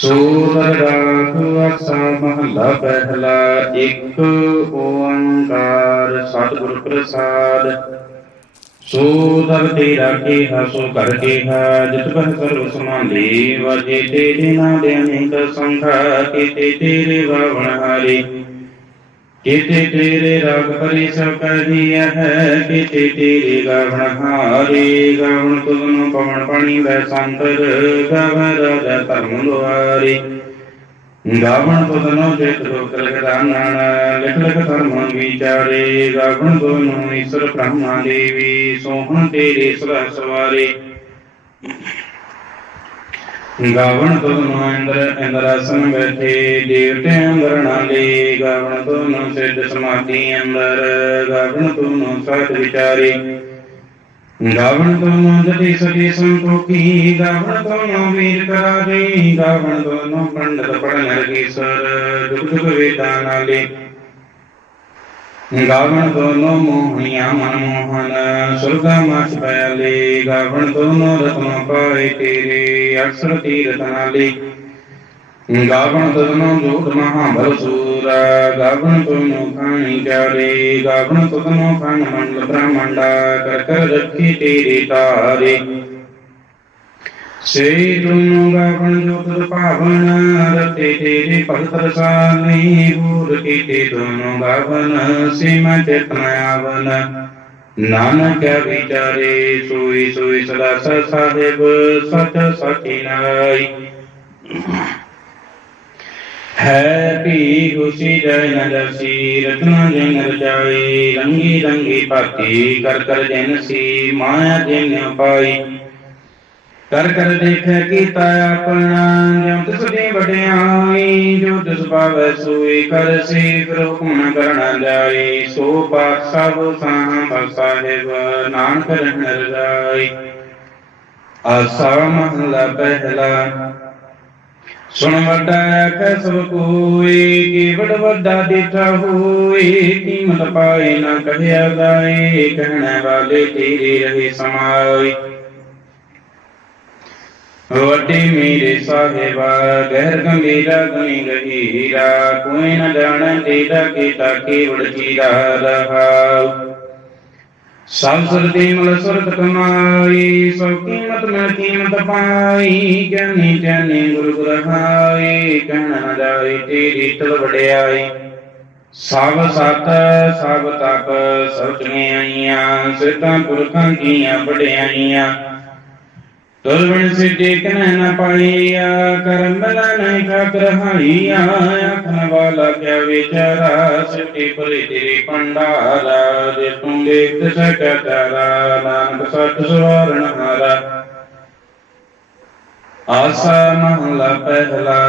ਸੂਰ ਰਾਗ ਮਹਲਾ ਪਹਿਲਾ ਇੱਕ ਓੰਕਾਰ ਸਤਿਗੁਰ ਪ੍ਰਸਾਦ ਸੋ ਦਰ ਤੇਰਾ ਕੀਹਾ ਸੋ ਕਰ ਹਾ, ਜਿਤ ਬਹ ਸਰਬ ਸਮਾਲੀ ਵਜੇ ਤੇਰੇ ਨਾਮ ਦੇ ਅਨੇਕ ਸੰਖਾ ਕੀਤੇ ਤੇਰੇ ਬਾਵਣ ਹਾਰੇ। ਕੀਤੇ ਤੇਰੇ ਰਾਗ ਪਰੀ ਸਭ ਕਹੀਆ ਹੈ ਤੇਰੇ ਗਾਵਣ ਹਾਰੇ? ਗਾਵਣ ਤੁਧਨੂੰ ਪਵਨ ਪਾਣੀ ਵੈ ਸੰਤਰ, ਗਾਵਣ ਰਾਜਾ ਧਰਮ ਦੁਆਰੇ। ਗਾਵਣ ਤੁਧਨੂੰ ਜਿਤ ਲੋਕ ਲਗਦਾਨਣ ਲਿਖ ਲਿਖ ਧਰਮ ਵਿਚਾਰੇ। ਗਾਵਣ ਤੁਧਨੂੰ ਈਸ਼ਰ ਬ੍ਰਹਮਾ ਦੇਵੀ, ਸੋਹਣ ਤੇਰੇ ਸਦਾ ਸਵਾਰੇ। ਗਾਵਣ ਤੁਧਨੂੰ ਇੰਦਰ ਇੰਦਰਾਸਨ ਬੈਠੇ, ਦੇਵਤੇ ਅੰਦਰ ਨਾਲੇ ਗਾਵਣ ਤੁਧਨੂੰ ਸਿੱਧ ਸਮਾਧੀ ਅੰਦਰ, ਗਾਵਣ ਤੁਧਨੂੰ ਸਤ ਵਿਚਾਰੇ। ਗਾਵਣ ਤੁਧਨੂੰ ਜਤੀ ਸਤੀ ਸੰਤੋਖੀ, ਗਾਵਣ ਤੁਧਨੂੰ ਵੀਰ ਕਰਾਦੇ ਗਾਵਣ ਤੁਧਨੂੰ ਪੰਡਤ ਪੜਨ ਰਗੀਸਰ ਜੁਗ ਜੁਗ ਵੇਦਾਂ ਨਾਲੇ। ਗਾਵਣ ਦੋਨੋਂ ਮੋਹਣੀਆਂ ਮਨ ਮੋਹਨ ਸੁਰਗਾ ਮਚ ਪਿਆਲੇ ਗਾਵਣ ਦੋਨੋਂ ਰਤਨ ਪਾਏ ਤੇਰੇ, ਅਕਸਰ ਤੀਰਤ ਨਾਲੇ। ਗਾਵਣ ਦੋਨੋਂ ਜੋਤ ਮਹਾਬਲ ਸੂਰ ਗਾਵਣ ਦੋਨੋਂ ਖਾਣੀ ਚਾਰੇ ਗਾਵਣ ਦੋਨੋਂ ਖਾਨ ਮੰਡਲ ਬ੍ਰਹਮੰਡਾ, ਕਰ ਕਰ ਰੱਖੀ ਤੇਰੇ ਤਾਰੇ। ਸੇ ਤੁਮ ਗਾਵਣ ਜੋ ਭਾਵਨ ਰਤੇ ਤੇਰੇ ਭਗਤ ਰਸਾਲੀ ਬੂਰ ਕੀਤੇ ਦੋਨੋਂ ਗਾਵਨ, ਸਿਮ ਚਿਤਨ ਆਵਨ। ਨਾਨਕ ਵਿਚਾਰੇ, ਸੋਈ ਸੋਈ ਸਦਾ ਸਤ ਸਾਹਿਬ ਸਤ ਸਾਚੀ ਨਾਈ। ਹੈ ਭੀ ਖੁਸ਼ੀ ਜੈ ਨ ਜਸੀ ਰਤਨ ਜਿਨ ਰਜਾਈ ਰੰਗੀ ਰੰਗੀ ਭਾਤੀ, ਕਰ ਕਰ ਜਿਨ ਸੀ, ਮਾਇਆ ਜਿਨ ਪਾਈ। ਕਰ ਕਰ ਦੇਖੈ ਕੀਤਾ ਆਪਣਾ ਜਿਉ ਤਿਸ ਦੀ ਵਡਿਆਈ, ਜੋ ਤਿਸ ਪਾਵੈ ਸੋਈ ਕਰ ਸੀ ਹੁਕਮ ਕਰਣਾ ਜਾਈ। ਸੋ ਬਾਤ ਸਭ ਸਾਹ ਸਾਹਿਬ ਨਾਨਕ ਰਹਿਣ ਰਜਾਈ। ਆਸਾ ਮਹਲਾ ਪਹਿਲਾ। ਸੁਣ ਵੱਡਾ ਆਖੈ ਸਭ ਕੋਈ ਕੀ ਵਡ ਵੱਡਾ ਦਿੱਤਾ ਹੋਈ, ਕੀਮਤ ਪਾਈ ਨਾ ਕਹਿਆ ਜਾਏ ਕਹਿਣ ਵਾਲੇ ਤੇਰੇ ਰਹੇ ਸਮਾਈ। ਵੱਡੇ ਮੇਰੇ ਸਾਹਿਬਾ, ਗਹਿਰ ਗੰਭੀਰਾ ਗੁਣੀ ਗਹੀਰਾ ਕੋਈ ਨ ਜਾਣ ਤੇਰਾ ਕੀਤਾ ਕੇਵੜ ਚੀਰਾ ਰਹਾਉ ਸਭ ਸੁਰਤੀ ਮਲ ਸੁਰਤ ਕਮਾਈ ਸੋ ਕੀਮਤ ਮੈਂ ਕੀਮਤ ਪਾਈ ਗਿਆਨੀ ਜਾਨੀ ਗੁਰੂ ਗੁਰਹਾਈ, ਕਹਿਣ ਨ ਜਾਏ ਤੇਰੀ ਤਲ ਵਡਿਆਈ। ਸਭ ਸਤ, ਸਭ ਤਪ, ਸਭ ਚੁਣਿਆਈਆਂ ਸਿੱਧਾਂ ਪੁਰਖਾਂ ਦੀਆਂ ਵਡਿਆਈਆਂ ਤੁਰਵਣ ਸਿੱਧੇ ਕਨੈ ਨ ਪਾਈਆ, ਕਰਮ ਬਲਾ ਨਹੀਂ ਖਾਤ ਰਹਾਈਆ ਆਖਣ ਵਾਲਾ ਕਿਆ ਵਿਚਾਰਾ ਸਿੱਧੇ ਪਰੇ ਤੇਰੇ ਪੰਡਾਰਾ ਜੇ ਤੂੰ ਦੇਖ ਸਕੈ ਨਾਨਕ ਸਤ ਸਵਾਰਣ ਹਾਰਾ। ਆਸਾ ਮਹਲਾ ਪਹਿਲਾ,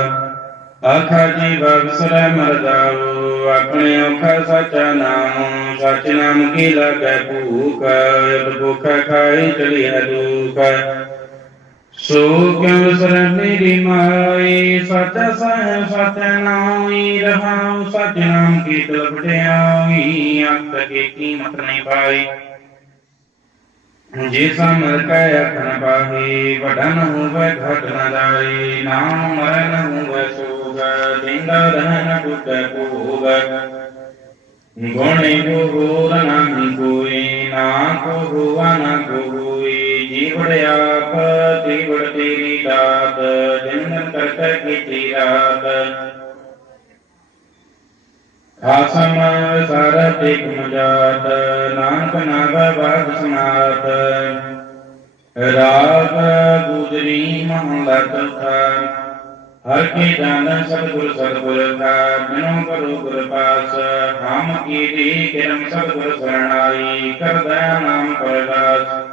ਆਖਾ ਜੀ ਬਗਸਰੈ ਮਰ ਜਾਓ, ਆਪਣੇ ਔਖਾ ਸਚਾ ਨਾਮ, ਸਚ ਨਾਮ ਕੀ ਲਾਗੈ ਭੂਖ ਭੁਖ ਖਾਈ ਚਲੀ ਹੈ ਦੁਖ। ਸੋ ਕਿਉ ਸਰਨ ਮੇਰੀ ਮਾਈ ਸਚ ਸਹਿ ਸਚ ਨਾਮੀ ਰਹਾਉ ਸਚ ਨਾਮ ਕੀ ਤਲਬ ਟਿਆਈ ਅੰਤ ਕੀ ਕੀਮਤ ਨਹੀਂ ਪਾਈ ਜੇ ਸਮਰ ਕੈ ਅਖਨ ਪਾਹੀ ਵਡਨ ਹੋਵੇ ਘਟ ਨ ਜਾਏ ਨਾਮ ਮਰਨ ਹੋਵੇ ਸੋਗ ਜਿੰਦਾ ਰਹਿਨ ਟੁਟੈ ਭੋਗ ਗੁਣੇ ਕੋ ਹੋਰ ਨਾਹੀ ਕੋਈ ਨਾ ਕੋ ਹੋਵਾ ਨਾ ਕੋ ਹੋਈ ਜੀਵੜ ਆਪ ਜੀਵੜ ਕੀਤੀ ਰਾਤ ਆਸਮ ਸਾਰਤ ਇਕ ਮਜਾਤ ਨਾਨਕ ਨਾਗ ਬਾਦ ਸਨਾਤ ਰਾਗ ਗੁਜਰੀ ਮਹਲਾ ਚੌਥਾ ਹਰ ਕੀ ਦਾਨ ਸਤਿਗੁਰ ਸਤਿਗੁਰ ਦਾ ਬਿਨੋ ਕਰੋ ਗੁਰ ਪਾਸ ਹਮ ਕੀ ਦੀ ਕਿਰਮ ਸਤਿਗੁਰ ਸਰਣਾਈ ਕਰਦਾ ਨਾਮ ਪਰਦਾਸ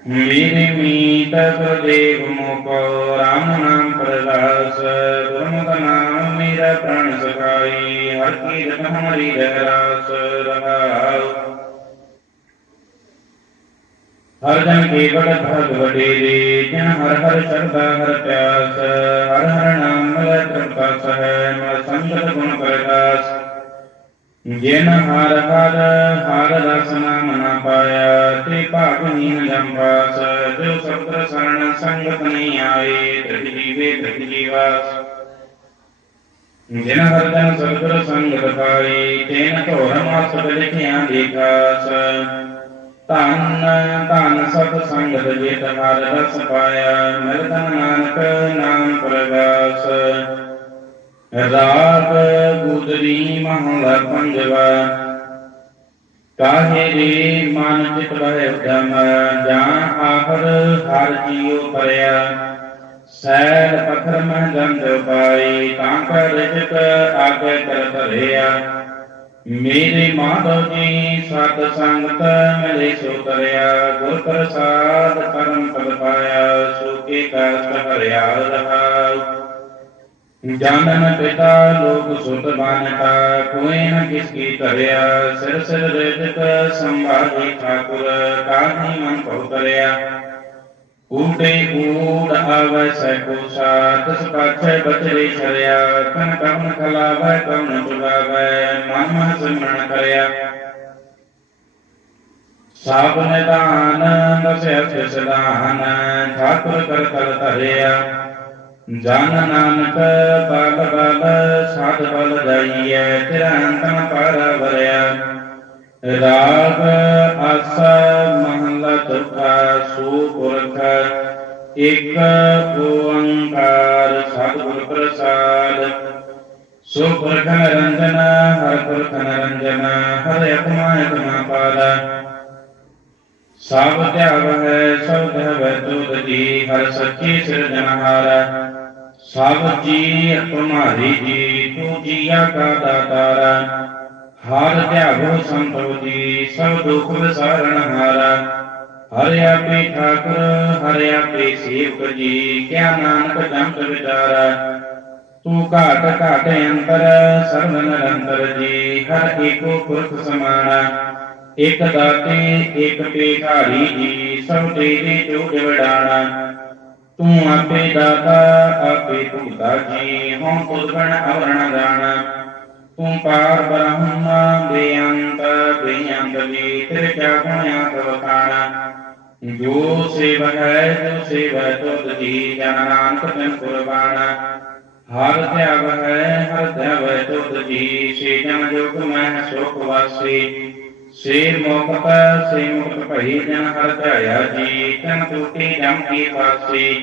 ਮੇਰੇ ਮੀਤ ਗੁਰਦੇਵ ਮੋਕੋ ਰਾਮ ਨਾਮ ਪ੍ਰਗਾਸ ਗੁਰਮੁਖ ਨਾਮ ਮੇਰਾ ਪ੍ਰਾਣ ਸਖਾਈ ਹਰ ਕੀ ਰਤ ਹਮਾਰੀ ਰਹਿਰਾਸ ਰਹਾਉ ਹਰ ਜਨ ਕੀ ਬੜ ਵਡੇਰੇ ਜਨ ਹਰ ਹਰ ਸਰਦਾ ਹਰ ਪਿਆਸ ਹਰ ਹਰ ਨਾਮ ਮਲ ਕਿਰਪਾ ਸਹਿ ਮਲ ਸੰਗਤ ਗੁਣ ਜਿਨ ਹਰ ਹਰ ਹਰ ਰਸ ਨਾਮ ਨਾ ਪਾਇਆ ਤੇ ਭਾਗਹੀਨ ਜੰਪਾਸ ਜੋ ਸਤਿ ਸਰਣ ਸੰਗਤ ਨਹੀਂ ਆਏ ਤ੍ਰਿਜੀ ਜੀਵੇ ਤ੍ਰਿਕ ਜੀਵਾਸ ਜਿਨ ਹਰਦਨ ਸਤਿਗੁਰ ਸੰਗਤ ਪਾਈ ਤੈਨ ਧੋਰਮ ਅਸਤ ਲਿਖਿਆ ਦੇਖਾਸ ਧੰਨ ਧੰਨ ਸਤ ਸੰਗਤ ਜਿਤ ਹਰ ਰਸ ਪਾਇਆ ਮਿਲਤਨ ਨਾਨਕ ਨਾਮ ਪ੍ਰਗਾਸ ਰਾਗ ਗੁਦਰੀ ਮਹਲਾ ਪੰਜਵਾ। ਕਾਹੇ ਰੇ ਮਨ ਚਿਤ ਰਹਿ ਉਦਮ ਜਾਂ ਆਖਰ ਹਰ ਜੀਉ ਪਰਿਆ ਸੈਲ ਪਥਰ ਮਹਿ ਗੰਧ ਪਾਈ ਤਾਂ ਕਰ ਰਿਜਕ ਆਗੇ ਕਰ ਧਰਿਆ। ਮੇਰੇ ਮਾਧੋ ਜੀ ਸਤ ਸੰਗਤ ਮਿਲੇ ਸੋ ਕਰਿਆ ਗੁਰ ਪ੍ਰਸਾਦ ਕਰਮ ਪਦ ਪਾਇਆ, ਸੋ ਕੇ ਕਸ਼ਟ ਹਰਿਆ ਰਹਾਉ। ਜਾਨਨ ਪਿਤਾ ਲੋਕ ਸੁਤ ਬਾਨਤਾ ਕੋਈ ਨ ਕਿਸ ਕੀ ਧਰਿਆ ਸਿਰ ਸਿਰ ਰਿਜਕ ਸੰਭਾਜੀ ਠਾਕੁਰ ਕਾਹੀ ਮਨ ਭਉ ਤਰਿਆ ਊਟੇ ਊੜ ਆਵੈ ਸੈਕੋ ਸਾਤਿਸ ਪਾਛੈ ਬਚਰੇ ਛਰਿਆ ਕਨ ਕਮਨ ਖਲਾਵੈ ਕਮਨ ਚੁਗਾਵੈ ਮਨ ਮਨ ਸਿਮਰਨ ਕਰਿਆ ਸਾਬ ਨਿਦਾਨ ਦਸਿਆ ਸਿਸਦਾਨ ਠਾਕੁਰ ਕਰ ਕਰ ਧਰਿਆ ਜਨ ਨਾਨਕ ਬਲ ਬਲ ਸਾਧ ਬਲ ਜਾਈਐ ਤੇਰਾ ਅੰਤਨ ਪਰ ਵਰਿਆ ਰਾਗ ਅਸ ਮਹਲਾ ਚੌਥਾ ਸੋ ਪੁਰਖ ਇਕ ਓੰਕਾਰ ਸਤਿਗੁਰ ਪ੍ਰਸਾਦ ਸੋ ਪੁਰਖ ਨਿਰੰਜਨ ਹਰ ਪੁਰਖ ਨਿਰੰਜਨ ਹਰ ਅਪਮਾ ਅਪਮਾ ਪਾਦਾ ਸਭ ਧਿਆਵ ਹੈ, ਸਭ ਧਿਆਵੈ ਤੁਧ ਜੀ ਹਰ ਸੱਚੇ ਸਿਰਜਣਹਾਰ ਸਭ ਜੀ ਤੁਮਾਰੀ ਜੀ, ਤੂੰ ਜੀਆ ਕਾ ਦਾਤਾਰਾ ਹਰ ਧਿਆਵੋ ਸੰਤੋ ਜੀ, ਸਭ ਦੁਖ ਵਿਸਾਰਣ ਹਰਿ ਆਪੇ ਠਾਕੁਰ, ਹਰਿ ਆਪੇ ਸੇਵਕ ਜੀ, ਕਿਆ ਨਾਨਕ ਜੰਤ ਵਿਚਾਰਾ ਤੂੰ ਘਾਟ ਘਾਟ ਅੰਤਰ ਸਰਬ ਨਿਰੰਤਰ ਜੀ, ਹਰ ਏਕੋ ਪੁਰਖ ਸਮਾਨਾ ਇਕ ਦਾਤੇ, ਇਕ ਭਿਖਾਰੀ ਜੀ, ਸਭ ਤੇਰੇ ਚੋਜ ਵਡਾਣਾ ਤੂੰ ਆਪੇ ਦਾਤਾ, ਆਪੇ ਭੁਗਤਾ ਜੀ, ਹਉ ਤੁਧ ਅਵਰਣ ਦਾਣਾ ਤੂੰ ਪਾਰ ਬ੍ਰਹਮ ਬੇਅੰਤ ਬੇਅੰਤ ਜੀ ਤੇਰੇ ਕਿਆ ਗੁਣਿਆ ਕਵਖਾਣਾ ਜੋ ਸੇਵ ਹੈ, ਜੋ ਸੇਵ ਤੁਧ ਜੀ ਜਨ ਨਾਨਕ ਤਨ ਕੁਰਬਾਨਾ ਹਰ ਧਿਆਵ ਹੈ, ਹਰ ਧਿਆਵ ਹੈ, ਤੁਧ ਜੀ ਸੇ ਜਨ ਜੋਗ ਮਹਿ ਸੁਖ ਵਾਸੀ। ਸੇ ਮੁਕਤ ਸੇ ਮੁਕਤ ਭਈ ਜਨ ਹਰ ਧਿਆਇਆ ਜੀ, ਤਨ ਟੂਟੀ ਜਮ ਕੀ ਫਾਸੀ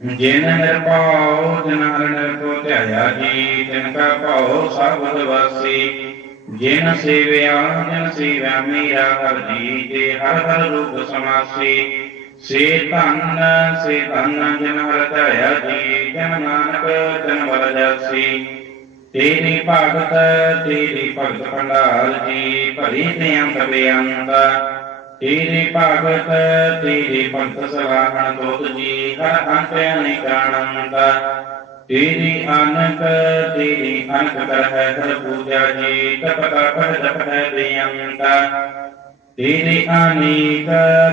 ਜਿਨ ਨਿਰਭਉ ਜਨ ਹਰ ਨਿਰਭਉ ਧਿਆਇਆ ਜੀ, ਤਿਨ ਕਾ ਭਉ ਸਰਬਤ ਵਾਸੀ। ਜਿਨ ਸੇਵਿਆ, ਜਨ ਸੇਵਿਆ ਮੇਰਾ ਹਰ ਜੀ ਦੇ ਹਰ ਹਰ ਰੂਪ ਸਮਾਸੀ। ਸੇ ਧੰਨ ਸੇ ਧੰਨ ਜਨ ਹਰ ਧਿਆਇਆ ਜੀ ਜਨ ਨਾਨਕ ਜਨ ਵਰ ਜਾਸੀ। ਤੇਰੀ ਭਗਤ ਤੇਰੀ ਭਗਤ ਭੰਡਾਰ ਜੀ ਭਰੀ ਤੇ ਅੰਤ ਤੇਰੀ ਭਗਤ ਤੇਰੀ ਭਗਤ ਸਲਾਹਣ ਤੋਤ ਜੀ, ਹਰ ਅੰਤ ਅਨੇਕਾਨੰਦ ਤੇਰੀ ਅਨਕ ਤੇਰੀ ਅਨਕ ਕਰ ਹੈ ਹਰ ਪੂਜਾ ਜੀ, ਤਪ ਤਪ ਜਪ ਹੈ ਤੇਰੀ ਅਨੇਕ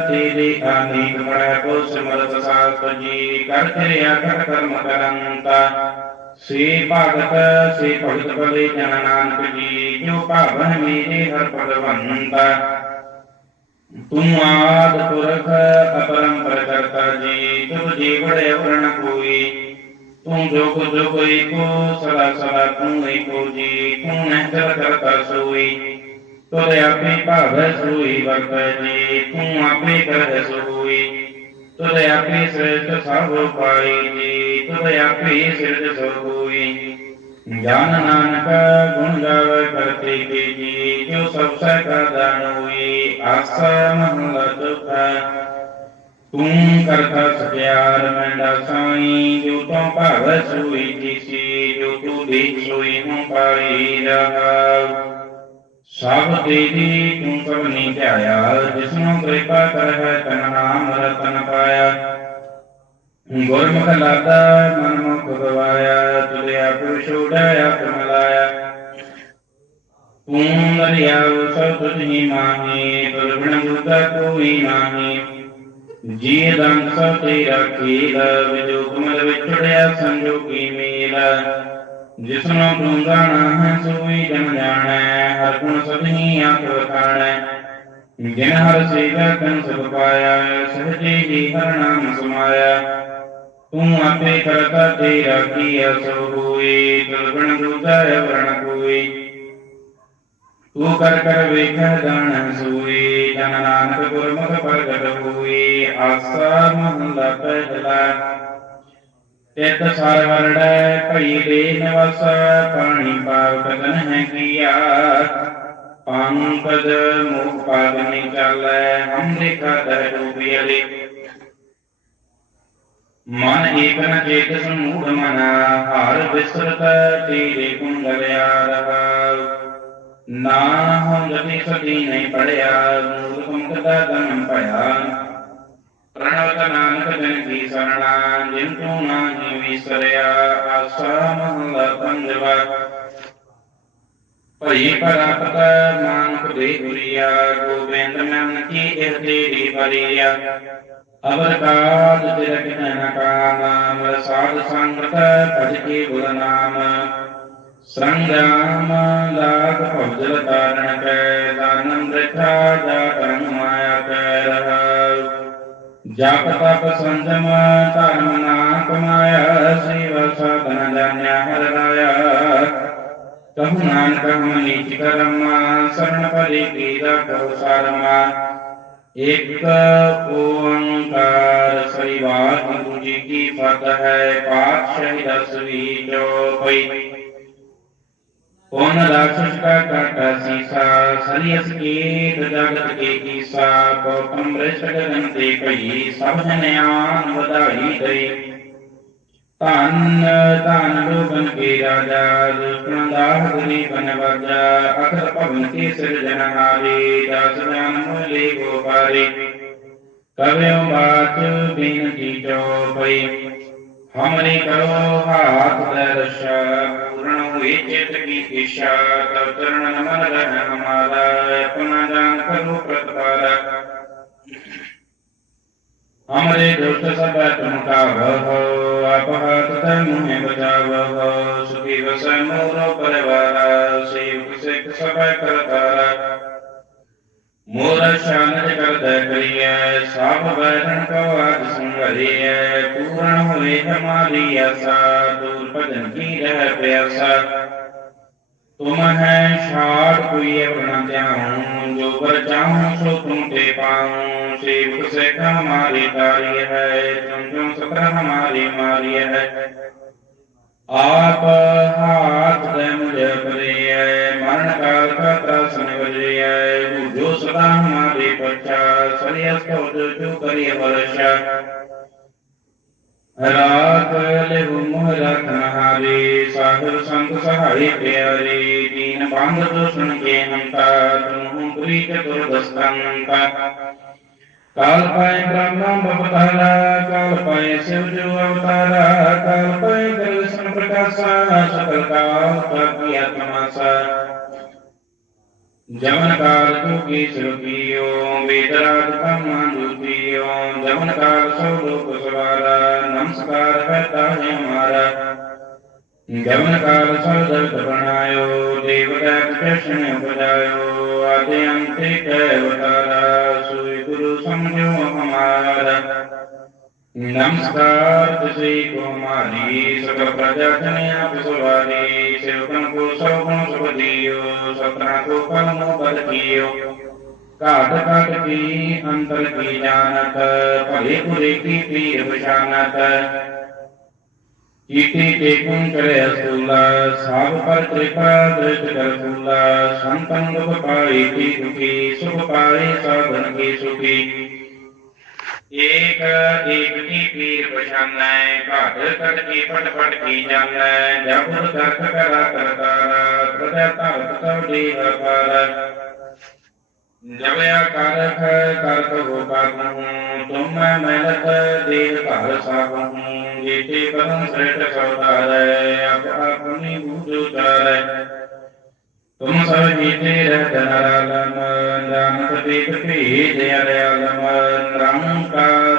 ਤੇਰੀ ਅਨੇਕ ਬੜਾ ਕੋ ਸਿਮਰਤ ਸਾਤ ਜੀ, ਕਰ ਕਿਰਿਆ ਕਰ ਕਰਮ ਕਰੰਤਾ। ਸ੍ਰੀ ਭਗਤ ਸ੍ਰੀ ਭਗਤ ਬਲੇ ਜਨ ਨਾਨਕ ਜੀ ਜੋ ਭਾਵਨ ਮੇਰੇ ਹਰ ਭਗਵੰਤਾ ਤੂੰ ਆਦ ਪੁਰਖ ਅਪਰੰਪਰ ਕਰਤਾ ਜੀ ਤੁਮ ਜੀਵੜੇ ਵਰਣ ਕੋਈ ਤੂੰ ਜੋਗ ਜੋਗ ਏਕੋ ਸਦਾ ਸਦਾ ਤੂੰ ਏਕੋ ਜੀ ਤੂੰ ਨਹਿਤਰ ਕਰਤਾ ਸੋਈ ਤੁਧ ਆਪੇ ਭਾਵੈ ਸੋਈ ਵਰਤੈ ਕਰਤਾ ਸਤਿਆਰ ਮੈਂਡਾ ਸਾਈ ਜੋ ਤੂੰ ਭਾਵੈ ਸੋਈ ਜੀਸੀ ਜੋ ਤੂੰ ਦੇ ਸੋਈ ਹੂੰ ਪਾਈ ਰਹਾਉ ਸਭ ਤੇਰੀ ਤੂੰ ਸਭ ਧਿਆਇਆ, ਜਿਸਨੂੰ ਕਿਰਪਾ ਕਰ ਤਨ ਨਾਮ ਰਤਨ ਪਾਇਆ। ਗੁਰਮੁਖ ਲਾਤਾ ਮਨ ਮੁਖ ਗਵਾਇਆ ਤੁਲਿਆ ਪੁਰਸ਼ ਉਡਾਇਆ ਲਾਇਆ। ਤੂੰ ਦਰਿਆਉ ਸਭ ਤੁਝ ਹੀ ਮਾਹੀ ਦੁਰਗੁਣ ਗੁਰਦਾ ਕੋਈ ਨਾਹੀ ਜੀ ਦੰਗ ਸਭ ਤੇਰਾ ਵਿਜੋ ਕਮਲ ਵਿਛੜਿਆ ਸੰਜੋਗੀ ਮੇਲ? ਜਿਸਨੂੰ ਤੂੰ ਹੈ ਸੋਈ ਜਨ ਜਾਣੈ, ਹਰ ਗੁਣ ਸਭਨੀ ਆਖ ਵਖਾਣੈ। ਜਿਨ ਹਰ ਸੇਵਾ ਤਨ ਸੁਖ ਪਾਇਆ, ਸਹਜੇ ਹੀ ਹਰ ਨਾਮ ਸਮਾਇਆ। ਤੂੰ ਆਪੇ ਕਰਤਾ ਤੇਰਾ ਕੀ ਅਸੋ ਹੋਏ ਗਲਬਣ ਦੂਜਾ ਵਰਣ ਕੋਈ। ਤੂੰ ਕਰ ਕਰ ਵੇਖੈ ਦਾਨ ਸੋਏ ਜਨ ਨਾਨਕ ਗੁਰਮੁਖ ਪ੍ਰਗਟ ਹੋਏ ਆਸਾ ਮਹਲਾ ਪਹਿਲਾ ਤਿਤ ਸਰ ਵਰੜੈ, ਭਈ ਦੇ ਨਿਵਾਸ ਪਾਣੀ ਪਾਵ ਕਦਨ ਹੈ ਕੀਆ। ਪੰਕਜ ਮੁਖ ਪਾਦ ਨੀ ਹਮ ਲਿਖਾ ਦਰ ਡੂਬਿਅਲੇ ਮਨ ਏਕ ਨ ਚੇਤ ਸਮੂఢ ਮਨ, ਹਰ ਵਿਸਰਤ ਤੇਰੇ ਕੁੰਡਲਿਆ ਰਹਾ। ਨਾ ਹਮ ਸਦੀ ਨਹੀਂ ਪੜਿਆ ਮੂਲ ਮੁਕਤਾ ਧਨ ਭਇਆ ਪ੍ਰਣਵਤ ਨਾਨਕ ਜਨ ਕੀ ਸਰਣਾ ਜਿਨ ਤੂੰ ਨਾਹੀ ਵਿਸਰਿਆ ਆਸਾ ਮਹਲਾ ਪੰਜਵਾ ਭਈ ਪ੍ਰਾਪਤ ਮਾਨੁਖ ਦੇ ਗੁਰੀਆ ਗੋਬਿੰਦ ਮਨ ਕੀ ਇਹ ਤੇਰੀ ਬਰੀਆ ਅਵਰ ਕਾਜ ਤਿਰ ਕਿਨੈ ਕਾਮ ਸਾਧ ਸੰਗਤ ਭਜ ਕੇ ਗੁਰ ਨਾਮ ਸੰਗਰਾਮ ਲਾਗ ਭਵਜਲ ਤਾਰਨ ਕੈ ਦਾਨੰ ਰਿਠਾ ਜਾ ਕਰਮ ਮਾਇਆ ਕੈ ਰਹਾ ਜਪ ਤਪ ਸੰਜਮ ਧਰਮ ਨਾ ਕਮਾਇਆ ਸੇਵਾ ਸਾਧਨ ਜਾਣਿਆ ਹਰ ਰਾਇਆ ਕਹੂ ਨਾਨਕ ਹਮ ਨੀਚ ਕਰਮ ਸਰਣ ਪਰੇ ਕੀ ਰਖੋ ਸਰਮਾ ਇਕ ਓੰਕਾਰ ਸ੍ਰੀ ਵਾਹਿਗੁਰੂ ਜੀ ਕੀ ਫਤਿਹ ਹੈ ਪਾਤਸ਼ਾਹੀ ਦਸਵੀਂ ਚੌਪਈ ਪੁਨ ਰਾਖਸ਼ ਕਾ ਕਾਟਾ ਸੀਸਾ ਸਰੀਸ ਕੀਟ ਜਗਤ ਕੇ ਕੀਸਾ ਗੌਤਮ ਰਿਸ਼ਟ ਗਗਨ ਤੇ ਭਈ, ਸਭ ਜਨਿਆਨ ਵਧਾਈ ਗਈ ਧੰਨ ਧੰਨ ਲੋਕਨ ਕੇ ਰਾਜਾ ਦੁਸ਼ਟਨ ਦਾ ਹਰੀ ਬਨ ਵਾਜਾ, ਅਖਰ ਭਵਨ ਕੇ ਸਿਰਜਨ ਹਾਰੇ, ਦਸ ਜਨ ਮੁਲੇ ਗੋਪਾਰੇ ਕਵਿਓ ਬਾਤ ਬਿਨ ਜੀ ਚੋਪਈ ਹਮਰੇ ਕਰੋ, ਹਾਥ ਦਰਸ਼ਾ ਪੂਰਨ ਹੋਏ ਕੀ ਇਸ਼ਾ ਤਬ ਚਰਨ ਨਮਨ ਰਹਿ ਹਮਾਰਾ ਆਪਣਾ ਜਾਨ ਕਰੋ ਪ੍ਰਤਪਾਰਾ ਹਮਰੇ ਦੁਸ਼ਟ ਸਭ ਤੁਮ ਕਾ ਬਹ ਆਪਹਤ ਤੈ ਮੁਹਿ ਬਚਾਵਹ ਸੁਖੀ ਵਸੈ ਮੋਰੋ ਪਰਿਵਾਰਾ ਸੇਵਕ ਸਿਖ ਸਭ ਕਰਤਾਰਾ ਮੋਰ ਸ਼ਾਨਤ ਕਰਦਾ ਕਰੀਐ ਸਭ ਬੈਠਣ ਕੋ ਆਦ ਸੰਗਰੀਐ ਪੂਰਨ ਹੋਏ ਹਮਾਰੀ ਆਸਾ ਭਜਨ ਕੀ ਰਹਿ ਪਿਆਸਾ? ਤੁਮ ਹੈ ਛਾੜ ਕੋਈ ਆਪਣਾ ਧਿਆਨ, ਜੋ ਵਰ ਚਾਹੂੰ ਸੋ ਤੁਮ ਤੇ ਪਾਉ ਸੇਵਕ ਸਿਖ ਹਮਾਰੀ ਤਾਰੀ ਹੈ ਤੁਮ ਤੁਮ ਸਤਰ ਹਮਾਰੀ ਮਾਰੀ ਹੈ। ਆਪ ਹਾਥ ਦੇ ਮੁਝ ਮਰਨ ਕਾਲ ਕਾ ਤਰਾਸਨ ਵਜਿਐ ਜੋ ਸਦਾ ਹਮਾਰੇ ਪਛਾ ਸਰੀਸ ਕੋ ਜੋ ਕਰਿ ਵਰਸ਼ਾ ਰਾਤ ਲਿਹੁ ਮੋਹ ਰਖਨ ਹਾਰੇ ਸਾਗਰ ਸੰਗ ਸਹਾਈ ਪਿਆਰੇ ਦੀਨ ਬੰਧ ਜੋ ਕੇ ਹੰਤਾ ਤੁਮ ਪ੍ਰੀਤ ਦੁਰਦਸਤੰਤਾ ਕਾਲ ਪਾਏ ਬ੍ਰਹਮਾ ਬਵਤਾਰਾ ਕਾਲ ਪਾਏ ਸਿਵ ਜੋ ਅਵਤਾਰਾ ਕਾਲ ਪਾਏ ਦਰਸ਼ਨ ਪ੍ਰਕਾਸ਼ਾ ਸਕਲ ਕਾਲ ਪ੍ਰਤੀ ਆਤਮਾਸਾ ਜਮਨ ਕਾਲ ਜੋਗੀ ਸੁਰਪੀਓ ਵੇਦਰਾਜ ਕਮਾ ਜੋਤੀਓ ਜਮਨ ਕਾਲ ਸਭ ਲੋਕ ਸਵਾਰਾ ਨਮਸਕਾਰ ਹੈ ਤਾਹੇ ਹਮਾਰਾ ਜਮਨ ਕਾਲ ਸਭ ਜਗਤ ਬਣਾਇਓ ਦੇਵ ਕ੍ਰਿਸ਼ਨ ਉਪਜਾਇਓ ਆਦਿ ਅੰਤੇ ਕੈ ਅਵਤਾਰਾ ਸੋਈ ਗੁਰੂ ਸਮਝੋ ਹਮਾਰਾ ਨਮਸਕਾਰ ਤੁਸੀ ਕੋ ਮਾਰੀ ਪ੍ਰਜਾ ਜਨ ਆਪ ਸਵਾਰੀ ਸੇਵਕਨ ਕੋ ਸਭ ਗੁਣ ਸੁਖ ਦਿਓ ਸਤਨਾ ਕੋ ਫਲ ਬਲ ਕੀਓ ਘਾਟ ਘਾਟ ਕੀ, ਅੰਤਰ ਕੀ ਜਾਣਤ, ਭਲੇ ਬੁਰੇ ਕੀ ਪੀਰ ਪਛਾਨਤ? ਕੀਤੇ ਤੇ ਗੁਣ ਕਰੇ ਅਸੂਲਾ ਸਭ ਪਰ ਕਿਰਪਾ ਦ੍ਰਿਸ਼ ਕਰ ਫੂਲਾ ਸੰਤਨ ਦੁਖ ਪਾਏ ਕੀ ਦੁਖੀ ਸੁਖ ਪਾਏ ਸਾਧਨ ਕੀ ਸੁਖੀ? ਏਕ ਏਕ ਕੀ ਪੀਰ ਪਛਾਨੈ, ਘਾਟ ਘਟ ਕੀ ਫਟ ਫਟ ਕੀ ਜਾਣੈ ਜਬੁਰ ਦਰਖ ਕਰਾ ਕਰਤਾਰਾ ਪ੍ਰਜਾ ਧਰਤ ਸਭ ਦੇ ਅਪਾਰ। ਜਬਿਆ ਕਰਖ ਕਰਤ ਹੋ ਕਰਨਹੁ ਤੁਮ ਮੈਲਤ ਦੇਹ ਘਰ ਸਾਬਹੁ ਜੀਤੇ ਕਰਮ ਸ੍ਰਿਟ ਸੌਦਾਰੈ ਆਪ ਆਪਣੀ ਬੂਝੁ ਚਾਰੈ ਤੁਮ ਸਭ ਜੀਤੇ ਰਹਿਤ ਨਰਾਲਮ, ਜਾਨਤ ਦੇਖ ਭੇਦ ਅਰਿਆਲਮ ਨਿਰੰਕਾਰ ਨਿਰਵਕਾਰ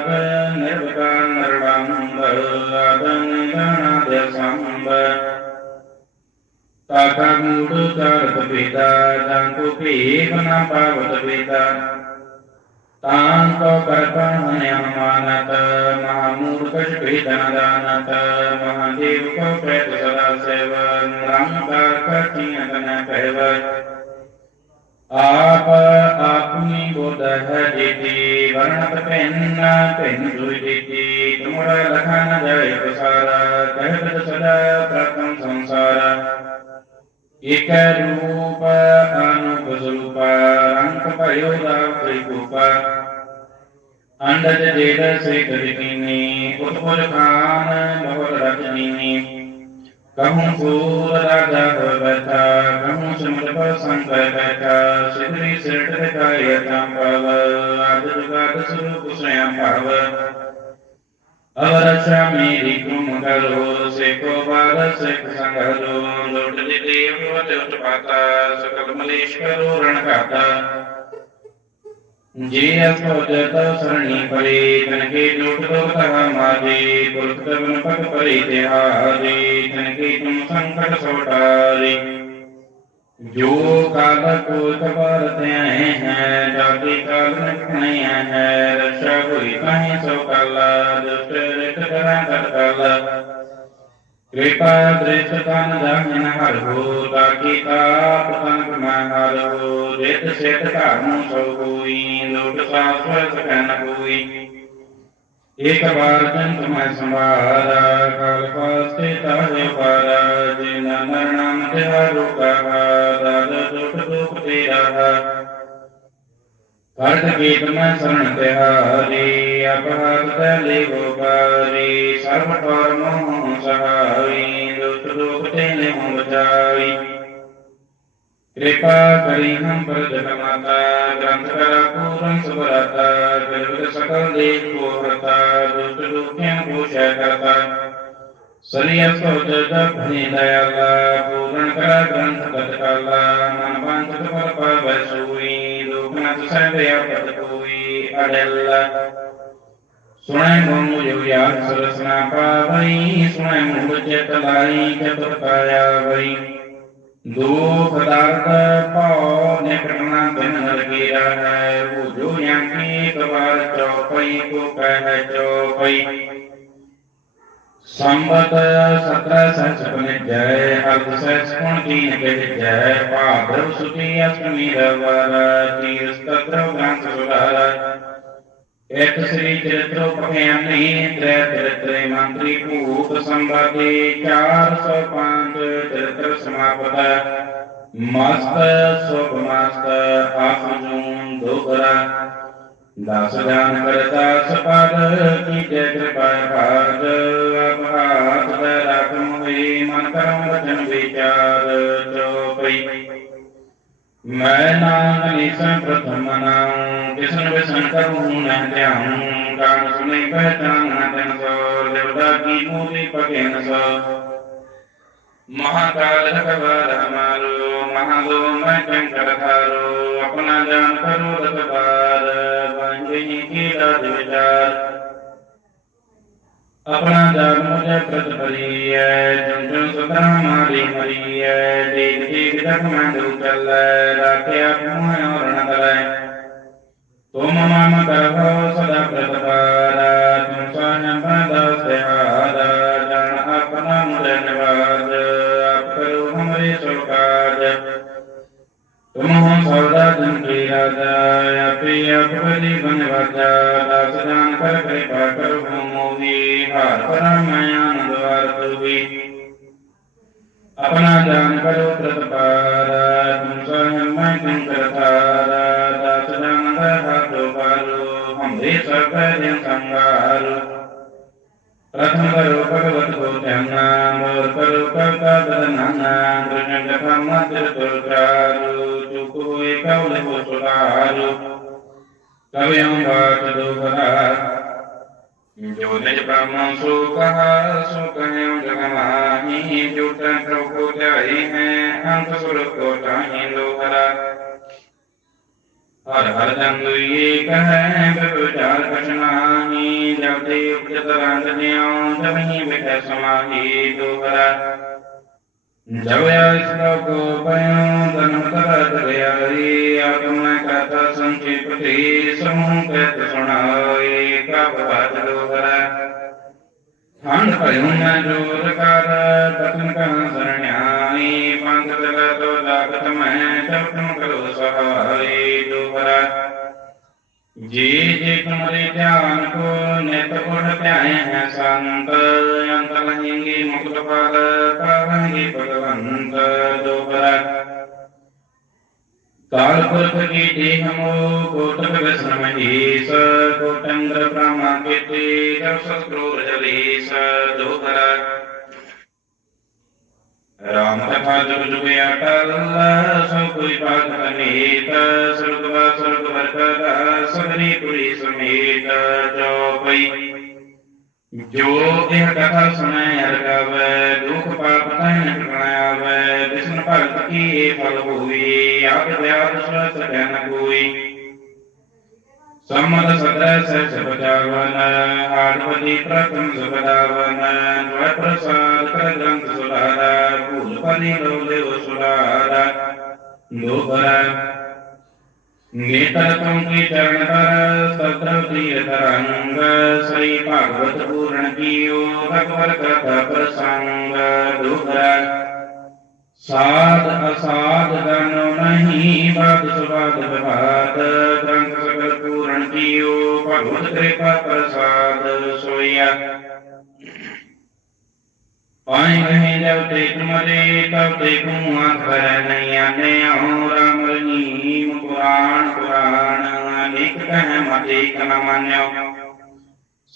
ਤਾਕਾ ਮੂੜ ਚਾਰਤ ਪੀਤਾ ਜਾਂਕੋ ਭੇਖ ਨਾ ਪਾਵਤ ਪੀਤਾ ਤਾਨ ਕੋ ਕਰਤਾ ਮਨਿ ਅਨੁਮਾਨਤ ਮਹਾਮੂਰਖ ਭੇਦਨ ਦਾਨਤ ਮਹਾਦੇਵ ਕੋ ਪ੍ਰੇਤ ਸਦਾ ਸੇਵ ਨਿਰੰਕਾਰ ਕਰਤੀ ਅਗਨ ਕਹਿਵ ਆਪ ਆਪਨੀ ਬੋਧ ਹੈ ਜੀਤੀ ਵਰਣਤ ਭਿੰਨ ਭਿੰਨ ਦੁਇ ਜੀਤੀ ਤੁਮਰਾ ਲਖਨ ਜਾਇ ਪਸਾਰਾ ਕਹਿਤ ਸਦਾ ਪ੍ਰਤਮ ਇਕ ਰੂਪ ਅਨੂਪ ਸਰੂਪ ਰੰਗ ਭਇਓ ਰਾਮ ਤ੍ਰਿਕੂਪ ਅੰਡਜ ਜੇਦ ਸੇ ਕਰਿਨੀ ਉਤਪੁਰ ਖਾਨ ਬਹੁ ਰਜਨੀਨੀ। ਕਹੂੰ ਸੂਰ ਰਾਜਾ ਹੋ ਬੈਠਾ, ਕਹੂੰ ਸਿਮਰ ਪਰ ਸੰਕਰ ਬੈਠਾ, ਸਿਧਰੀ ਸਿਰਟ ਦਿਖਾਇ ਚੰਪਵ ਆਦ ਜੁਗਾਦ ਸਰੂਪ ਸਯੰ ਭਵ। ਅਵਰਛਾ ਮੇਰੀ ਤੁਮ ਕਰੋ ਸੇਖੋ ਬਾਰ ਸਿਖ ਸੰਗਰੋ ਲੋਟ ਦੇ ਦੇਵ ਵਤ ਉਤਪਾਤਾ ਸਕਲ ਮਲੇਸ਼ ਕਰੋ ਰਣ ਘਾਤਾ ਜੀ ਅਸੋ ਜਤ ਸਰਣੀ ਪਰੇ ਤਨ ਕੇ ਲੋਟ ਦੋ ਕਹਾ ਮਾਜੇ ਪੁਰਖ ਤਵਨ ਪਗ ਪਰੇ ਤਿਹਾਰੇ ਤਨ ਕੇ ਤੁਮ ਸੰਕਟ ਸੋਟਾਰੇ ਜੋ ਕਾਲ ਕੋ ਤਬਰ ਤੇ ਹੈ ਜਾਤੀ ਕਾਲ ਨਖਣੇ ਹੈ ਰਸ਼ਾ ਹੋਈ ਕਹੀਂ ਸੋ ਕਾਲਾ ਦੁਸ਼ਟ ਰਿਤ ਕਰਾਂ ਕਰ ਕਾਲਾ। ਕਿਰਪਾ ਦ੍ਰਿਸ਼ ਤਨ ਜਾਣ ਹਰ ਹੋ ਤਾਕੀ ਤਾਪ ਤਨ ਕਮੈ ਹਰ ਹੋ ਰਿਤ ਸਿਤ ਘਰ ਸੋ ਹੋਈ, ਲੋਕ ਸਾਸਵ ਸਕਨ ਹੋਈ। ਇਕ ਵਾਰ ਜੰਤ ਮੈਂ ਸੰਭਾਰਾ ਕਾਲ ਪਾਸੇ ਤਾਹੇ ਪਾਰਾ ਜਿਨ ਨਰ ਨਾਮ ਤਿਹਾਰੋ ਕਰਤ ਕੀਤ ਮੈਂ ਸਰਣ ਤਿਹਾਰੀ ਅਪਹਾਤ ਤੈ ਲੇ ਗੋਪਾਰੀ ਸਰਬ ਠੋਰ ਮੋਹ ਸਹਾਈ ਦੁਖ ਦੁਖ ਤੇ ਲੈ ਮੋਹ ਬਚਾਈ। ਕਿਰਪਾ ਕਰੀ ਹਮ ਪਰ ਜਗਮਾਤਾ ਗ੍ਰੰਥ ਕਰਾ ਪੂਰਨ ਸੁਭਰਾਤਾ, ਜਗਤ ਸਕਲ ਦੇਖ ਕੋ ਹਰਤਾ, ਦੁਸ਼ਟ ਦੁਖਿਆਂ ਕੋ ਸ਼ੈ ਕਰਤਾ। ਸਰੀਰ ਸੋਜ ਜਪਨੀ ਦਇਆਲਾ ਪੂਰਨ ਕਰਾ ਗ੍ਰੰਥ ਕਤ ਕਾਲਾ ਮਨ ਬੰਤ ਫਲ ਪਾਵੈ ਸੂਈ। ਲੋਕ ਨ ਤੁਸੈ ਆਪਤ ਕੋਈ ਅਡਲ ਸੁਣੈ ਮੋਹ ਜੋ ਯਾਦ ਸਰਸਨਾ ਪਾਵਈ ਸੁਣੈ ਮੋਹ ਚਿਤ ਲਾਈ ਚਤੁਰ ਕਾਇਆ ਵਈ ਦੁਖ ਦਰਦ ਭਉ ਨਿਕਟਣਾ ਬਿਨ ਲਗੀਰਾ ਹੈ ਉਹ ਜੋ ਯਾਕੀ ਕਵਾਰ ਚੌਪਈ, ਕੋ ਕਹਿ ਚੌਪਈ ਸੰਬਤ ਜੈ ਅਰਧ ਸਚ ਦੀਨ ਕੇ ਜੈ ਭਾਦਰਵ ਸੁਤੀ ਅਸ਼ਟਮੀ ਰਵਰ ਤੀਰ ਸਤਰ ਗ੍ਰੰਥ ਸੁਧਾਰ। ਇਕ ਸ੍ਰੀ ਚਰਿਤ੍ਰ ਪਖਿਆਨੀ ਤ੍ਰੈ ਚਰਿਤ੍ਰੇ ਮੰਤਰੀ ਭੂਪ ਸੰਵਾਦੇ 405 ਚਰਿਤ੍ਰ ਸਮਾਪਤ। ਮਸਤ ਸੁਖ ਮਸਤ ਆਪ ਜੂਨ ਦੋਗਰਾ। ਦਸ ਜਾਨ ਕਰਤਾ ਸਪਦ ਕੀ ਕਿਰਪਾ ਭਾਜ ਆਪ ਹਾਥ ਦੇ ਰਖ ਮਨ ਕਰਮ ਵਚਨ ਵਿਚਾਰ ਚੋਪਈ ਮੈਂ ਨਾਮ ਨੀਸਾ ਪ੍ਰਥਮ ਨਾਮ ਕਿਸਨ ਵਿਸਨ ਕਰੂੰ ਨਹਿ ਧਿਆਨ ਗਾਨ ਸੁਨੇ ਪਹਿਚਾਨ ਤਨ ਸੋ ਲਿਵਦਾ ਕੀ ਮੂਲੀ ਪਗਨ ਸੋ ਮਹਾਕਾਲ ਰਖਵਾਰ ਹਮਾਰੋ ਮਹਾਲੋ ਮੈਂ ਕੰਕਰ ਧਾਰੋ ਆਪਣਾ ਜਾਨ ਕਰੋ ਰਖਵਾਰ ਬੰਜਹੀ ਕੀ ਰਾਜ ਵਿਚਾਰ? ਆਪਣਾ ਜਾਨ ਮੁਝੇ ਪ੍ਰਤ ਪਰੀਐ ਜੁਨ ਜੁਨ ਸਦਾ ਮਾਰੀ ਮਰੀਐ ਦੇਖ ਦੇਖ ਜਗ ਮੈਂ ਦੂ ਚੱਲੈ ਰਾਖਿਆ ਤੂੰ ਔਰ ਨ ਦਰੈ ਤੁਮ ਮਮ ਕਰਹੁ ਸਦਾ ਪ੍ਰਤਪਾਰਾ ਹੋ ਸਦਾ ਜਨ ਕੀ ਰਾਜਾ ਆਪੇ ਆਪਣੀ ਬਨ ਵਾਜਾ ਦਾਸ ਜਾਨ ਕਰ ਕਿਰਪਾ ਕਰੋ ਮੋਹੀ ਹਰ ਪਰਮ ਆਨੰਦ ਵਰਤੁ ਵੀ ਆਪਣਾ ਜਾਨ ਕਰੋ ਪ੍ਰਤਪਾਰਾ ਤੁਮ ਸਹਿ ਮੈਂ ਕਿੰ ਕਰਤਾਰਾ ਦਾਸ ਜਾਨ ਦਾ ਹੱਥ ਪਾਲੋ ਹਮਰੇ ਸਭੈ ਜਨ ਸੰਗਾਰ ਪ੍ਰਥਮ ਕਰੋ ਭਗਵਤ ਕੋ ਧਿਆਨਾ ਮੋਰ ਕਰੋ ਕਰਤਾ ਦਰਨਾਨਾ ਦ੍ਰਿਸ਼ਨ ਜਪਾ ਮਤਿ ਤੁਲਕਾਰੂ ਚੁਕ ਹੋਏ ਕਉਲ ਹੋ ਸੁਧਾਰੂ ਬਾਤ ਦੋਖਰਾ ਜੋ ਨਿਜ ਬ੍ਰਹਮ ਸੋ ਕਹਾ ਸੋ ਕਹਿਉ ਜਗ ਮਾਹੀ। ਪ੍ਰਭੂ ਧਿਆਈ ਹੈ, ਅੰਤ ਸੁਰ ਕੋ ਚਾਹੀ ਲੋਹਰਾ। ਹਰ ਹਰ ਜਨ ਦੁਈਏ ਕਹੈ ਬਿਵਚਾਰ ਕਛਨਾਹੀ ਜਬ ਤੇ ਉਪਜਤ ਰੰਗ ਜਿਉ ਜਮਹੀ ਬਿਠੈ ਸਮਾਹੀ ਦੋਹਰਾ। ਜਵਿਆ ਸ਼ਲੋਕ ਪਇਓ ਤਨ ਤਰ ਦਰਿਆਈ ਆਤਮ ਕਥਾ ਸੰਖੇਪ ਤੇ ਸਮੂਹ ਕਹਿਤ ਸੁਣਾਏ ਕਬ ਬਾਤ ਲੋਹਰਾ ਠੰਡ ਭਇਓ ਮੈਂ ਜੋਰ ਕਰ ਬਚਨ ਕਹ ਸਰਣਿਆਈ ਪੰਗ ਤਲ ਤੋ ਲਾਗਤ ਮੈਂ ਚਪਟਮ ਕਰੋ ਸਹਾਈ ਲੋਹਰਾ ਜੀ ਜੀ ਤੁਮਰੇ ਧਿਆਨ ਕੋ ਨਿਤ ਗੁਣ ਧਿਆਏ ਹੈ ਸੰਤ ਅੰਤ ਲਹਿੰਗੀ ਮੁਕਤ ਫਲ ਕਰਾਂਗੇ ਭਗਵੰਤ ਦੋਬਰਾ ਕਾਲ ਪੁਰਖ ਕੀ ਦੇਹ ਕੋਟਕ ਵਿਸਨ ਮਹੀਸ ਬ੍ਰਹਮਾ ਕੀਤੇ ਜਬ ਸਤਿਗੁਰੂ ਜਲੀਸ ਦੋਬਰਾ ਰਾਮ ਕਥਾ ਜੁਗ ਜੁਗ ਅਟਲ ਸੋ ਕੋਈ ਪਾਗ ਅਨੀਤ ਸੁਰਗ ਵਾ ਸੁਰਗ ਵਰਕਾ ਪੁਰੀ ਸਮੇਤ ਜੋ ਪਈ ਜੋ ਇਹ ਕਥਾ ਸੁਣੈ ਅਰਗਵੈ ਦੁਖ ਪਾਪ ਤਹਿ ਟਿਕਾਵੈ ਵਿਸ਼ਨ ਭਗਤ ਕੀ ਇਹ ਫਲ ਹੋਈ, ਆਪ ਵਿਆਦ ਸੁਰਤ ਕਹਿ ਨ ਕੋਈ। ਸਮਦ ਸਦੈ ਸਹਿ ਬਚਾਵਨ ਆਦਵਦੀ ਪ੍ਰਥਮ ਸੁਖਦਾਵਨ ਜੈ ਪ੍ਰਸਾਦ ਕਰ ਗ੍ਰੰਥ ਸੁਧਾਰਾ ਭੂਲ ਪਨੀ ਲੋਲੇ ਸੁਧਾਰਾ ਦੋਬਰਾ ਨੇਤਰ ਤੁਮ ਕੀ ਚਰਨ ਕਰ ਸਤਰ ਤੀਰ ਤਰੰਗ ਸਈ ਭਾਗਵਤ ਪੂਰਨ ਕੀਓ ਭਗਵਤ ਕਥਾ ਪ੍ਰਸੰਗ ਦੋਬਰਾ ਸਾਧ ਅਸਾਧ ਗਨੋ ਨਹੀਂ ਬਾਦ ਸੁਬਾਦ ਵਿਵਾਦ ਗ੍ਰੰਥ ਸਗਲ ਪੂਰਨ ਕੀਓ ਭਗਵਤ ਕਿਰਪਾ ਪ੍ਰਸਾਦ ਸੋਇਆ ਪਾਣੀ ਗਏ ਜਬ ਤੇ ਤੁਮਰੇ ਤਬ ਤੇ ਕੁਮਾ ਨਹੀਂ ਆਨੇ ਆਉ ਰਾਮ ਰਹੀਮ ਕੁਰਾਨ ਕੁਰਾਨ ਅਨੇਕ ਕਹਿ ਮਤੇ ਕਨ ਮਾਨਿਓ।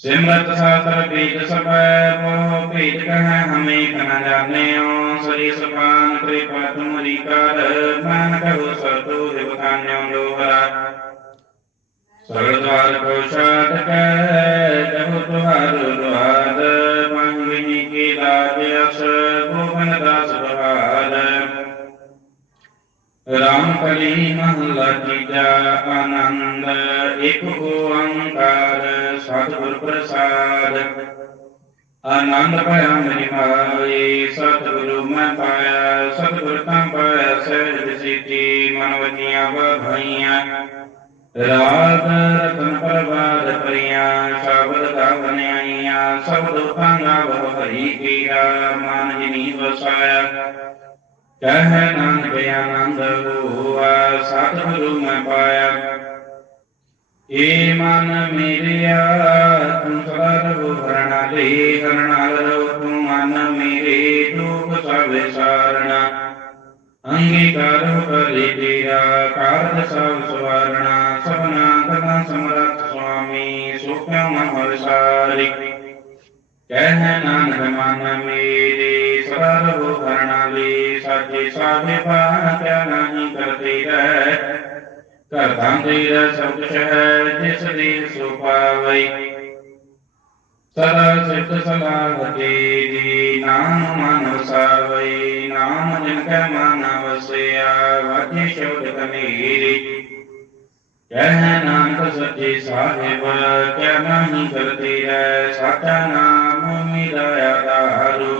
ਸਿਮਰਤ ਸਾਸਰ ਬੀਜ ਸਭੈ ਮੋਹ ਭੇਦ ਕਹਿ ਹਮੇ ਕਨ ਜਾਣਿਓ। ਸਰੀ ਸਪਾਨ ਕਿਰਪਾ ਤੁਮਰੀ ਕਰ ਮਨ ਕਹੋ ਸਤੂ ਦਿਵਕਾਨਿਓ ਲੋਹਰਾ ਸਰਲ ਦਵਾਰ ਕੋ ਛਾਟ ਰਾਮ ਮਹਲਾ ਤੀਜਾ ਆਨੰਦ, ਇਕ ਓੰਕਾਰ ਸਤਿਗੁਰ ਪ੍ਰਸਾਦ। ਆਨੰਦ ਪਾਇਆ ਮੇਰੀ ਮਾਈ ਸਤਿਗੁਰੂ ਮੈਂ ਪਾਇਆ, ਸਤਿਗੁਰ ਤਾਂ ਪਾਇਆ ਸਹਿਜ ਸਿੱਧੀ, ਮਨ ਵਜੀਆਂ ਵਧਾਈਆਂ। ਰਾਗ ਰਤਨ ਪਰਵਾਦ ਪਰੀਆਂ ਸ਼ਬਦ ਗਾਵਨ ਆਈਆਂ ਸਬਦ ਭਾਂਗਾ ਬਹੁ ਹਰੀ ਕੀਰਾ ਮਨ ਜਿਨੀ ਵਸਾਇਆ। ਕਹਿ ਨਾਨਕ ਆਨੰਦ ਏ ਮਨ ਮੇਰਿਆ ਤੂੰ ਸਦਾ ਰਹੁ ਕਰਣਾ ਤੂੰ ਮਨ ਮੇਰੇ ਦੁਖ ਸਭ ਵਿਸਾਰਣਾ ਅੰਗੀਕਾਰ ਕਰੇ ਤੇਰਾ ਕਾਰਜ ਸਭ ਸਵਾਰਣਾ ਸਭਨਾ ਕਥਾ ਸਮਰੱਥ ਸੁਆਮੀ ਸੁਖਿ ਮਨ ਵਿਸਾਰੀ ਕਹਿ ਨਾਨਕ ਮਨ ਮੇਰੇ ਸਦਾ ਰਹੁ ਕਰਣਾ ਦੇ ਸਾਚੇ ਨਹੀਂ ਕਰਤੇ ਰਹਿ ਕਰਤਾਂ ਤੇਰਾ ਸਭ ਕੁਛ ਹੈ ਜਿਸ ਦੀ ਸੋ ਪਾਵਈ। ਸਦਾ ਸਿਫਤ ਸਲਾਹ ਤੇਰੀ ਨਾਮ ਮਨ ਵਸਾਵਈ ਨਾਮ ਜਿਨ ਕੈ ਮਨ ਵਸਿਆ ਵਾਜੇ ਸ਼ਬਦ ਕਨੀਰੀ ਕਹਿ ਨਾਨਕ ਸੱਚੇ ਸਾਹਿਬ, ਕਿਆ ਨਹੀਂ ਕਰਤੇ ਹੈ ਸਾਚਾ ਨਾਮ ਮੇਰਾ ਆਧਾਰੂ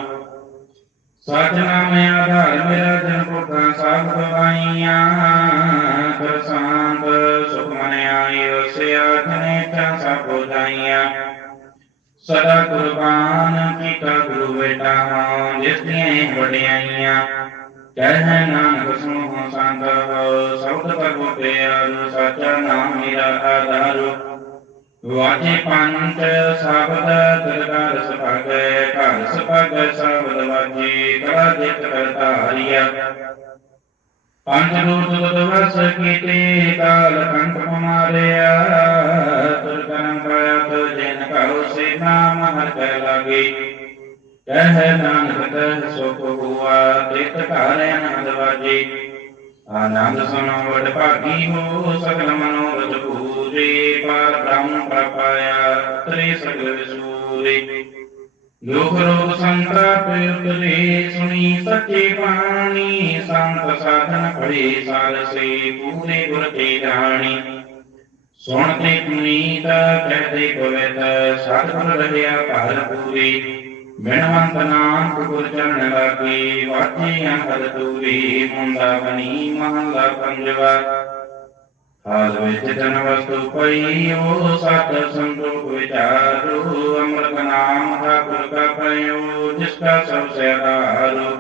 ਸਚ ਨਾਮ ਆਧਾਰ ਮੇਰਾ ਜਨ ਪੁਰਖਾਂ ਸਭ ਗਵਾਈਆਂ। ਕਰ ਸੰਗ ਸੁਖ ਆਈ ਵਸਿਆ ਧਨੇ ਚਾ ਸਭ ਬੁਝਾਈਆਂ ਸਦਾ ਕੁਰਬਾਨ ਕੀਤਾ ਗੁਰੂ ਬੇਟਾ ਹਾਂ ਜਿਸ ਵਡਿਆਈਆਂ ਕਹਿ ਨਾਨਕ ਸੁਣੋ ਸੰਗ ਹੋ ਸਬਦ ਕਰੋ ਪਿਆਰ ਸਾਚਾ ਨਾਮ ਮੇਰਾ ਆਧਾਰ ਵਾਜੇ ਪੰਜ ਸ਼ਬਦ ਦਰਗਾਹ ਸਭਾਗੈ ਘਰ ਸਭਾਗੈ ਸ਼ਬਦ ਵਾਜੇ ਕਲਾ ਜਿਤ ਕਰਤਾਰੀਆ ਪੰਜ ਰੂਪ ਦਵਸ ਕੀਤੇ ਕਾਲ ਕੰਠ ਮਾਰਿਆ ਤੁਰ ਕਰਮ ਪਾਇਆ ਤੋ ਜਿਨ ਕਉ ਸੇ ਨਾਮ ਹਰ ਕੈ ਲਾਗੇ ਕਹਿ ਨਾਨਕ ਤੈ ਸੁਖ ਹੁਆ ਤਿਤ ਘਰ ਆਨੰਦ ਵਾਜੇ ਆਨੰਦ ਸੁਨੋ ਵਡ ਭਾਗੀ ਹੋ ਸਗਲ ਮਨੋਰਥ ਪੂਰੇ ਪਰ ਬ੍ਰਹਮ ਪ੍ਰਪਾਇਆ ਤ੍ਰੇ ਸਗਲ ਵਿਸੂਰੇ ਦੁਖ ਰੋਗ ਸੰਤਾਪ ਉਤਰੇ ਸੁਣੀ ਸੱਚੇ ਬਾਣੀ ਸੰਤ ਸਾਧਨ ਪੜੇ ਸਾਰਸੇ ਪੂਰੇ ਗੁਰ ਤੇ ਜਾਣੀ ਸੁਣਤੇ ਪੁਨੀਤ ਕਹਤੇ ਪਵਿੱਤ ਸਤਿਗੁਰ ਰਹਿਆ ਭਰ ਪੂਰੇ ਬਿਨਵੰਤ ਨਾਮ ਗੁਰ ਚਰਨ ਲਾਗੀ ਵਾਜੀਆਂ ਹਰ ਤੂਰੀ ਮੁੰਡਾ ਬਣੀ ਮਹਲਾ ਪੰਜਵਾ ਹਾਲ ਵਿੱਚ ਜਨ ਵਸਤੂ ਉਹ ਸਤ ਸੰਤੋਖ ਵਿਚਾਰੋ ਅੰਮ੍ਰਿਤ ਨਾਮ ਠਾਕੁਰ ਕਾ ਪਇਓ ਜਿਸ ਕਾ ਸਭ ਸੇ ਆਧਾਰੋ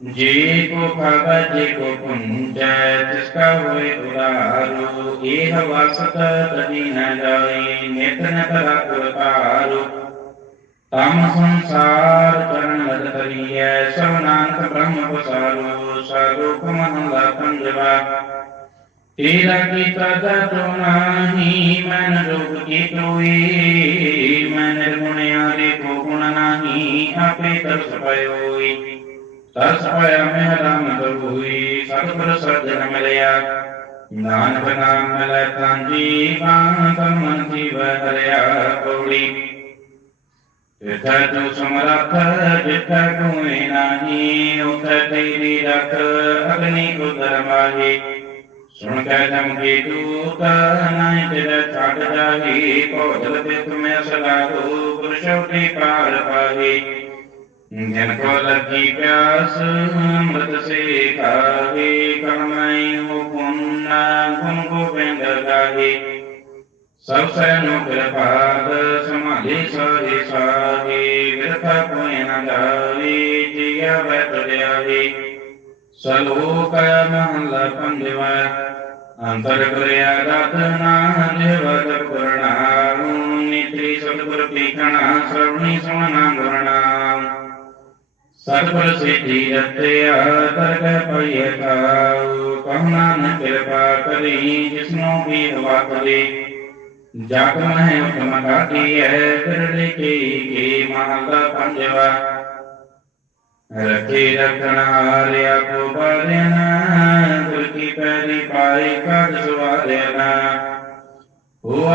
ਜੀ ਕੋ ਭਾਗਾ ਜੀ ਕੋ ਪੁੰਜੈ ਤਿਸ ਕਾ ਹੋਏ ਉਦਾਰੋ ਇਹ ਵਸਤ ਤਜੀ ਨ ਜਾਈ ਨਿਤ ਨਿਤ ਰਾਖੁਰ ਤਾਰੋ ਤਮ ਸੰਸਾਰ ਚਰਨ ਲਗ ਤਰੀਐ ਸਭ ਨਾਨਕ ਬ੍ਰਹਮ ਪਸਾਰੋ ਸਰੂਪ ਮਹਲਾ ਪੰਜਵਾ ਤੇਰਾ ਕੀਤਾ ਤਤੁ ਨਾਹੀ ਮਨ ਰੂਪ ਕੀ ਤੋਈ, ਮਨ ਨਿਰਗੁਣਿਆ ਦੇ ਕੋ ਗੁਣ ਨਾਹੀ, ਆਪੇ ਤਰਸ ਪਇਓਈ। ਤਰਸ ਪਾਇਆ ਮੈਂ ਰਾਮ ਦਰੂਈ ਸਤਿਗੁਰ ਸੱਜਣ ਮਿਲਿਆ। ਨਾਨਕ ਨਾਮ ਮਿਲੈ ਕਾਂਜੀ ਬਾਣ ਮਨ ਜੀਵ ਹਰਿਆ ਪੌੜੀ ਜਿਥੈ ਤੂੰ ਸਮਰੱਥ ਜਿਥੈ ਕੋਈ ਨਾਹੀ ਉਥੈ ਤੇਰੀ ਰਖ, ਅਗਨੀ ਕੁਦਰ ਮਾਹੀ। ਸੁਣ ਕੇ ਜਮ ਕੀ ਦੂਤ ਨਾਇ ਤੇਰੇ ਛੱਡ ਜਾਹੀ ਭੋਜਲ ਤੇ ਤੁਮੇ ਸਲਾਹੋ ਪੁਰਸ਼ੋਤੀ ਪਾਰ ਪਾਹੀ ਜਿਨ ਕੋ ਲੱਗੀ ਪਿਆਸ ਅੰਮ੍ਰਿਤ ਸੇ ਖਾਹੀ ਕਰਮੈ ਹੁਕਮ ਗੁਣ ਗੋਬਿੰਦ ਗਾਹੀ ਸਭ ਸੈ ਨੂੰ ਕਿਰਪਾਦ ਸਮਾਧੀ ਸਾਹੀ ਸਾਹੀ ਵਿਰਥਾ ਕੋਈ ਨ ਜਾਈ ਜੀਆ ਵੈ ਤੁਲਿਆਹੀ ਸਲੋਕ ਮਹਲਾ ਪੰਜਵਾ ਅੰਤਰ ਕਰਿਆ ਰਤਨਾ ਨਿਵਤ ਪੁਰਣਾ ਨਿਤਰੀ ਸਤਿਗੁਰ ਪੀਖਣਾ ਸਰਵਣੀ ਸੁਣਨਾ ਗੁਰਨਾ ਸਤਿਗੁਰ ਸਿੱਧੀ ਰਤਿਆ ਦਰਗਹ ਪਈਏ ਕਾਉ ਕਹੁ ਨਾਨਕ ਕਿਰਪਾ ਕਰੀ ਜਿਸਨੂੰ ਵੀ ਹਵਾ ਕਰੇ ਜਗ ਮਹਿ ਉਤਮ ਕਾਟੀ ਹੈ ਫਿਰਲੇ ਕੀ ਕੀ ਮਹਲਾ ਪੰਜਵਾ ਰਖੀ ਰਖਣ ਹਾਰਿਆ ਕੋ ਬਾਲਿਆਨਾ ਗੁਰ ਕੀ ਪੈਰੀ ਪਾਈ ਕਦ ਸਵਾਰਿਆਨਾ ਹੋ